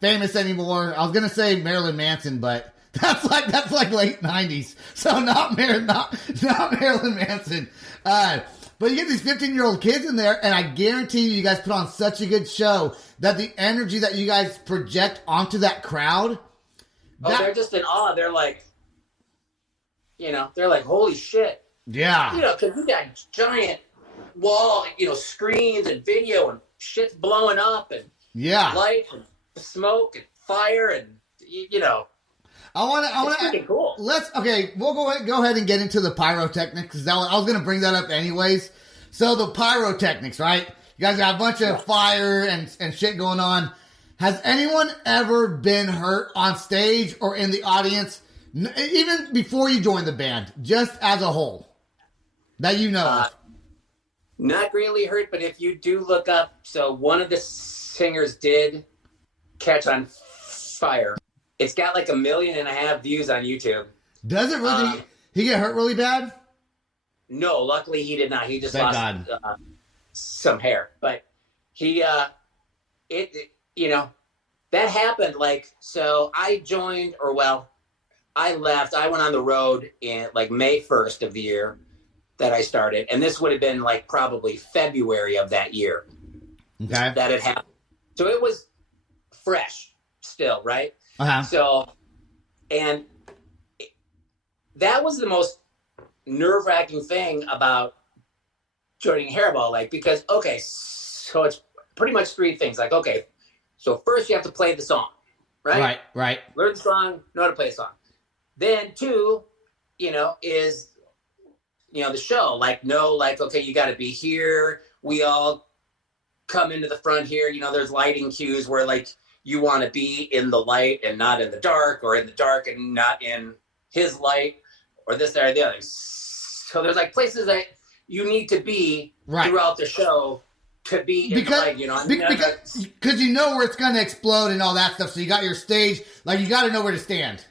famous anymore. I was gonna say Marilyn Manson, but that's like late 90s. So not Marilyn Manson. But you get these 15-year-old kids in there, and I guarantee you guys put on such a good show that the energy that you guys project onto that crowd. They're just in awe. They're like, they're like, holy shit. Yeah. Because we got giant wall, screens and video and shit's blowing up and light and smoke and fire and, I want to. Cool. We'll go ahead and get into the pyrotechnics, because I was going to bring that up anyways. So the pyrotechnics, right? You guys got a bunch of fire and shit going on. Has anyone ever been hurt on stage or in the audience, even before you joined the band, just as a whole, that you know of? Not really hurt, but if you do look up, so one of the singers did catch on fire. It's got like 1.5 million views on YouTube. Does it really? He get hurt really bad? No, luckily he did not. He just lost some hair. But he, that happened. So I joined, I left. I went on the road in May 1st of the year that I started. And this would have been probably February of that year. Okay. That had happened. So it was fresh still, right? Uh-huh. So, and that was the most nerve-wracking thing about joining HAIRBALL, because, so it's pretty much 3 things. So first you have to play the song, right? Right. Learn the song, know how to play the song. Then 2, is, the show. Okay, you got to be here. We all come into the front here. There's lighting cues where, you want to be in the light and not in the dark, or in the dark and not in his light, or this, that, or the other. So there's places that you need to be throughout the show to be in the light, because you know where it's going to explode and all that stuff. So you got your stage, you got to know where to stand.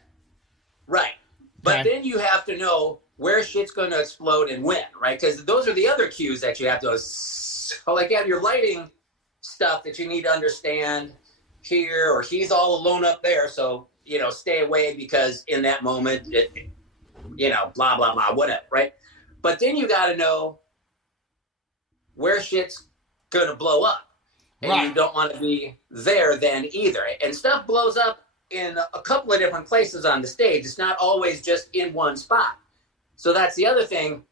Right. But then you have to know where shit's going to explode and when, right? Because those are the other cues that you have to, so you have your lighting stuff that you need to understand here, or he's all alone up there, so stay away because in that moment blah blah blah, whatever, right? But then you got to know where shit's gonna blow up, and you don't want to be there then either. And stuff blows up in a couple of different places on the stage. It's not always just in one spot. So that's the other thing.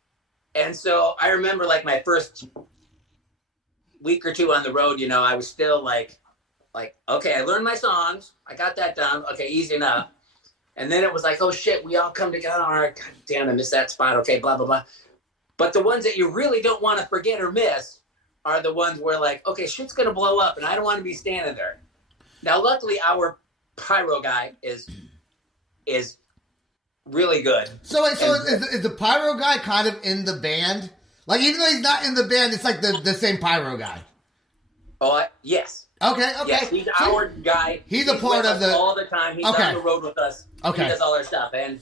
And so I remember my first week or 2 on the road, I was still okay, I learned my songs. I got that down. Okay, easy enough. And then it was oh shit, we all come together. All right, God damn, I missed that spot. Okay, blah, blah, blah. But the ones that you really don't want to forget or miss are the ones where okay, shit's going to blow up and I don't want to be standing there. Now, luckily, our pyro guy is really good. So is the pyro guy kind of in the band? Even though he's not in the band, it's the same pyro guy. Oh, yes. Okay. Yes, he's our guy. He's a part of all the time. He's on the road with us. Okay. He does all our stuff. And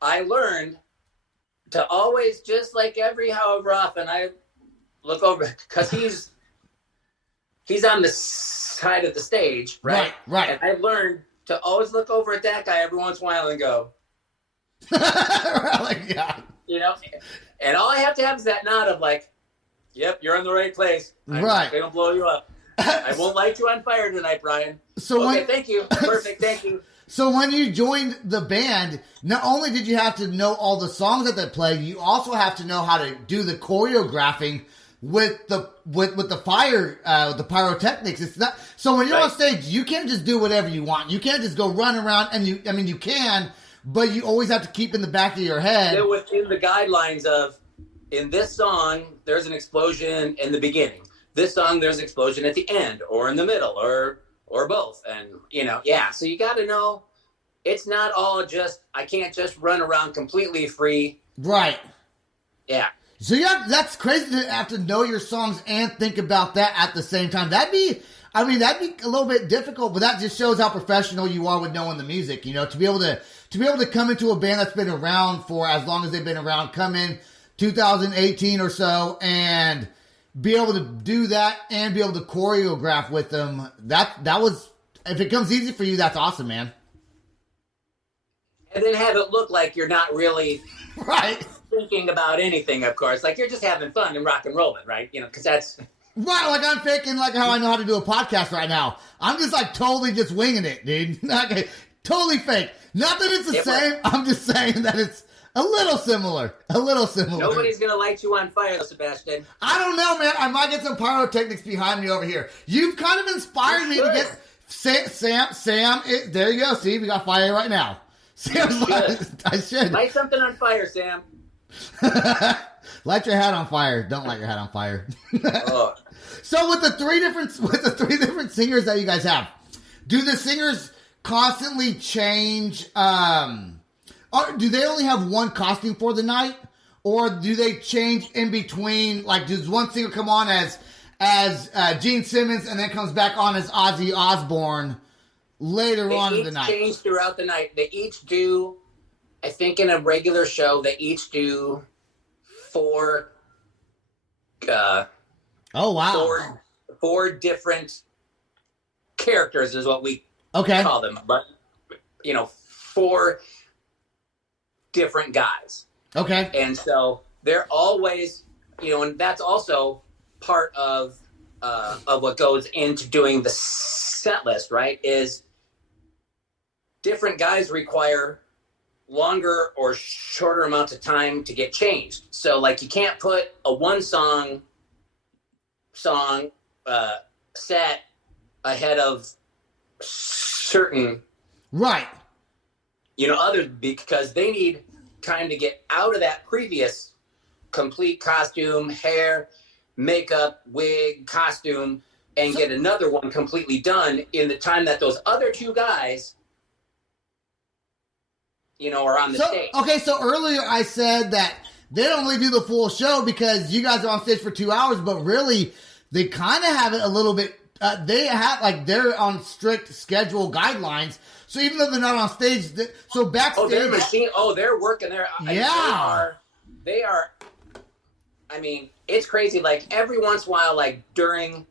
I learned to always, just however often I look over, because he's on the side of the stage, right? Right. And I learned to always look over at that guy every once in a while and go, yeah. And all I have to have is that nod of yep, you're in the right place. Right. They don't blow you up. I won't light you on fire tonight, Brian. Thank you. Perfect, thank you. So when you joined the band, not only did you have to know all the songs that they played, you also have to know how to do the choreographing with the fire, the pyrotechnics. It's not so when you're on stage, you can't just do whatever you want. You can't just go run around, and you can, but you always have to keep in the back of your head. They're within the guidelines of, in this song, there's an explosion in the beginning. This song, there's an explosion at the end, or in the middle, or both. And, so you got to know, it's not all just, I can't just run around completely free. Right. Yeah. So that's crazy to have to know your songs and think about that at the same time. That'd be a little bit difficult, but that just shows how professional you are with knowing the music, to be able to come into a band that's been around for as long as they've been around, come in 2018 or so, and be able to do that and be able to choreograph with them. That was if it comes easy for you, that's awesome, man. And then have it look like you're not really Right. thinking about anything, of course. Like you're just having fun and rock and rolling, right? You know, because that's... Right, like I'm faking like how I know how to do a podcast right now. I'm just like totally just winging it, dude. Okay, totally fake. Not that it's the same. I'm just saying that it's a little similar. A little similar. Nobody's going to light you on fire, though, Sebastian. I don't know, man. I might get some pyrotechnics behind me over here. You've kind of inspired me to get... Sam, there you go. See, we got fire right now. Sam's like, I should. Light something on fire, Sam. Light your hat on fire. Don't light your hat on fire. Oh. So with the three different singers that you guys have, do the singers constantly change? Or do they only have one costume for the night, or do they change in between? Like, does one singer come on as Gene Simmons and then comes back on as Ozzy Osbourne later on in the night? They each change throughout the night. They each do, I think, in a regular show, they each do 4. Oh wow! Four different characters is what we call them, but 4 different guys. Okay, and so they're always, and that's also part of what goes into doing the set list, right? Is different guys require longer or shorter amounts of time to get changed. So like you can't put a one song set ahead of certain others, because they need time to get out of that previous complete costume, hair, makeup, wig, costume, and get another one completely done in the time that those other 2 guys are on the stage. Okay, so earlier I said that they don't really do the full show because you guys are on stage for 2 hours, but really they kind of have it a little bit. They're on strict schedule guidelines. So even though they're not on stage, so backstage. They're working there. Yeah, they are. I mean, it's crazy. Like every once in a while, like during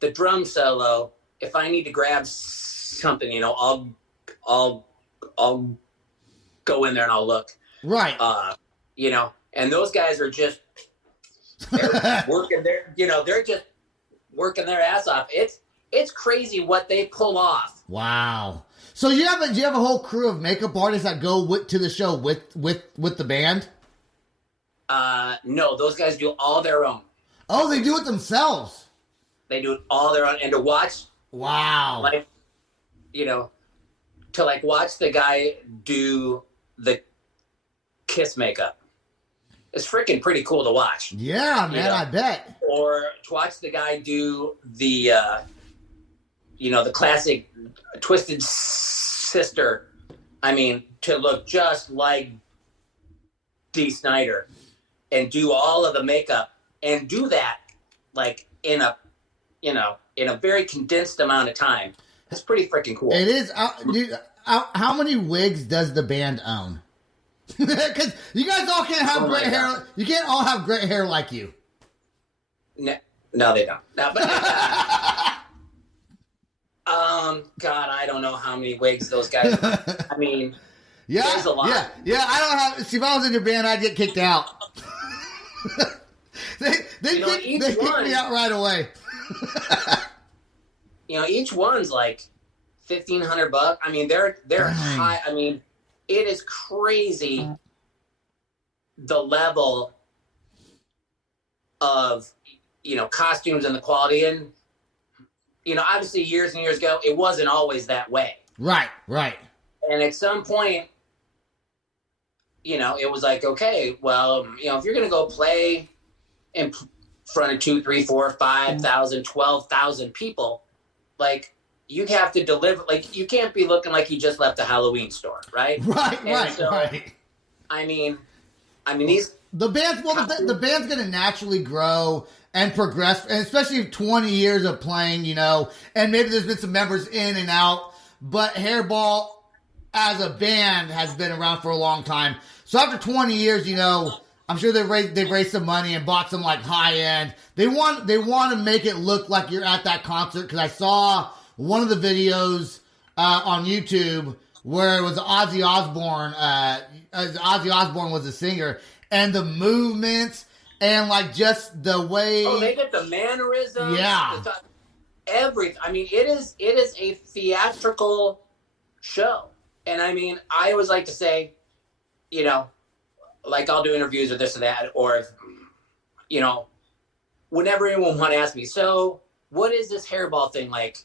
the drum solo, if I need to grab something, I'll go in there and I'll look. Right. And those guys are just working they're just working their ass off. It's crazy what they pull off. Wow. So do you have a whole crew of makeup artists that go to the show with the band? No, those guys do all their own. Oh, they do it themselves. They do it all their own, and to watch. Wow. Like, to like watch the guy do the Kiss makeup. It's freaking pretty cool to watch. Yeah, man, I bet. Or to watch the guy do the, the classic Twisted Sister. I mean, to look just like Dee Snider and do all of the makeup and do that like in a very condensed amount of time. It's pretty freaking cool. It is. Dude, how many wigs does the band own? Because you guys all can't have great hair. You can't all have great hair like you. No, they don't. No, but, God, I don't know how many wigs those guys. I mean, there's a lot. Yeah. I don't have. See, if I was in your band, I'd get kicked out. they kicked me out right away. Each one's like $1,500. I mean, they're high. I mean, it is crazy the level of costumes and the quality. And obviously years and years ago, it wasn't always that way. Right. And at some point, it was like, okay, well, if you're going to go play in front of 2, 3, 4, 5,000, 12,000 people, like, you have to deliver, like, you can't be looking like you just left a Halloween store, right? Right. I mean, these... The band's going to naturally grow and progress, and especially 20 years of playing, and maybe there's been some members in and out, but Hairball as a band has been around for a long time. So after 20 years, I'm sure they've raised some money and bought some like high end. They want to make it look like you're at that concert, because I saw one of the videos on YouTube where it was Ozzy Osbourne. Ozzy Osbourne was a singer, and the movements and like just the way. Oh, they get the mannerisms. Yeah. Everything. I mean, it is a theatrical show, and I mean, I always like to say, you know, like I'll do interviews or this or that, or if, you know, whenever anyone want to ask me, so what is this Hairball thing like?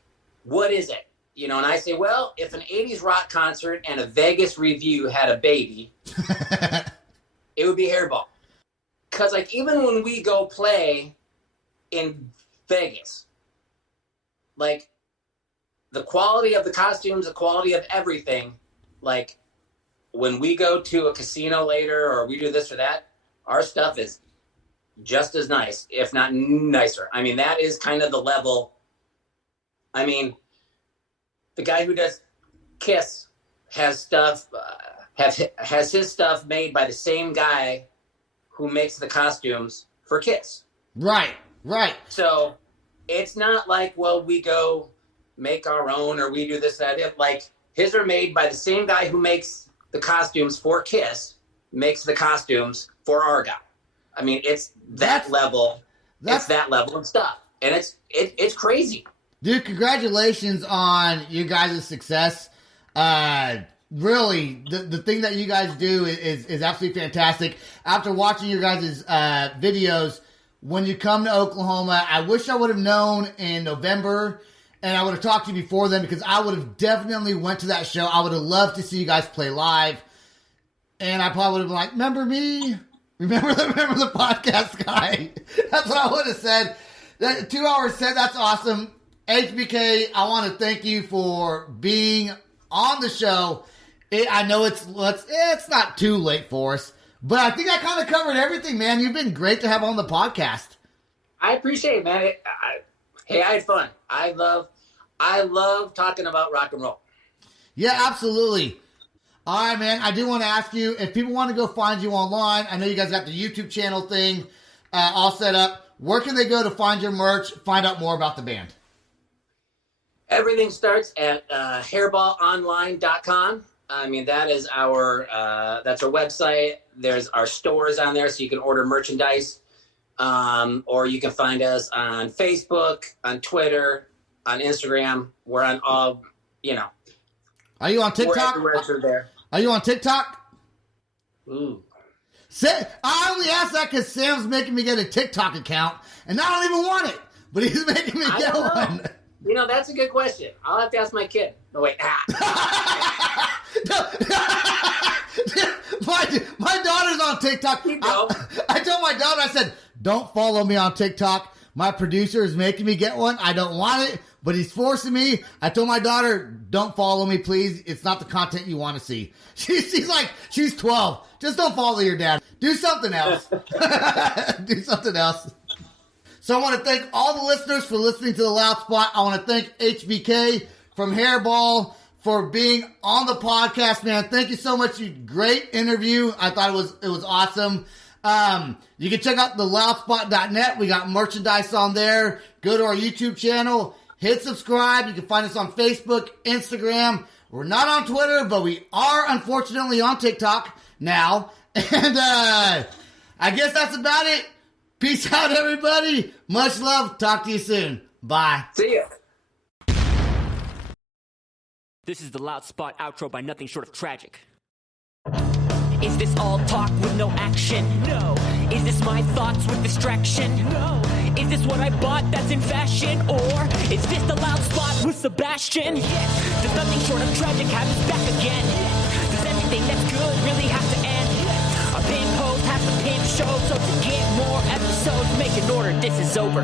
What is it? You know, and I say, well, if an 80s rock concert and a Vegas review had a baby, it would be Hairball. Because, like, even when we go play in Vegas, like, the quality of the costumes, the quality of everything, like, when we go to a casino later or we do this or that, our stuff is just as nice, if not nicer. I mean, that is kind of the level. I mean, the guy who does Kiss has stuff, has his stuff made by the same guy who makes the costumes for Kiss. Right. So it's not like, well, we go make our own or we do this, that. Like, his are made by the same guy who makes the costumes for Kiss, makes the costumes for our guy. I mean, it's that level. It's that level of stuff. And it's crazy. Dude, congratulations on you guys' success. Really, the thing that you guys do is absolutely fantastic. After watching your guys' videos, when you come to Oklahoma, I wish I would have known in November, and I would have talked to you before then, because I would have definitely went to that show. I would have loved to see you guys play live, and I probably would have been like, remember me? Remember the podcast guy? That's what I would have said. That 2 hours said, that's awesome. HBK, I want to thank you for being on the show. I know it's not too late for us, but I think I kind of covered everything, man. You've been great to have on the podcast. I appreciate it, man. Hey, I had fun. I love talking about rock and roll. Yeah, absolutely. All right, man. I do want to ask you, if people want to go find you online, I know you guys got the YouTube channel thing all set up. Where can they go to find your merch, find out more about the band? Everything starts at hairballonline.com. I mean, that is that's our website. There's our stores on there, so you can order merchandise. Or you can find us on Facebook, on Twitter, on Instagram. We're on all, you know. Are you on TikTok? There. Are you on TikTok? Ooh. I only asked that because Sam's making me get a TikTok account, and I don't even want it, but he's making me get one. You know, that's a good question. I'll have to ask my kid. No, wait. My daughter's on TikTok. I told my daughter, I said, don't follow me on TikTok. My producer is making me get one. I don't want it, but he's forcing me. I told my daughter, don't follow me, please. It's not the content you want to see. She's like, she's 12. Just don't follow your dad. Do something else. Do something else. So I want to thank all the listeners for listening to The Loud Spot. I want to thank HBK from Hairball for being on the podcast, man. Thank you so much. Great interview. I thought it was awesome. You can check out theloudspot.net. We got merchandise on there. Go to our YouTube channel. Hit subscribe. You can find us on Facebook, Instagram. We're not on Twitter, but we are unfortunately on TikTok now. And I guess that's about it. Peace out, everybody. Much love. Talk to you soon. Bye. See ya. This is the Loud Spot outro by nothing short of tragic. Is this all talk with no action? No. Is this my thoughts with distraction? No. Is this what I bought that's in fashion? Or is this the Loud Spot with Sebastian? Yes. Does nothing short of tragic have us back again? Yes. Does everything that's good really have to end? Yes. Our pin post has to pin show, so to get more episodes, make an order, this is over.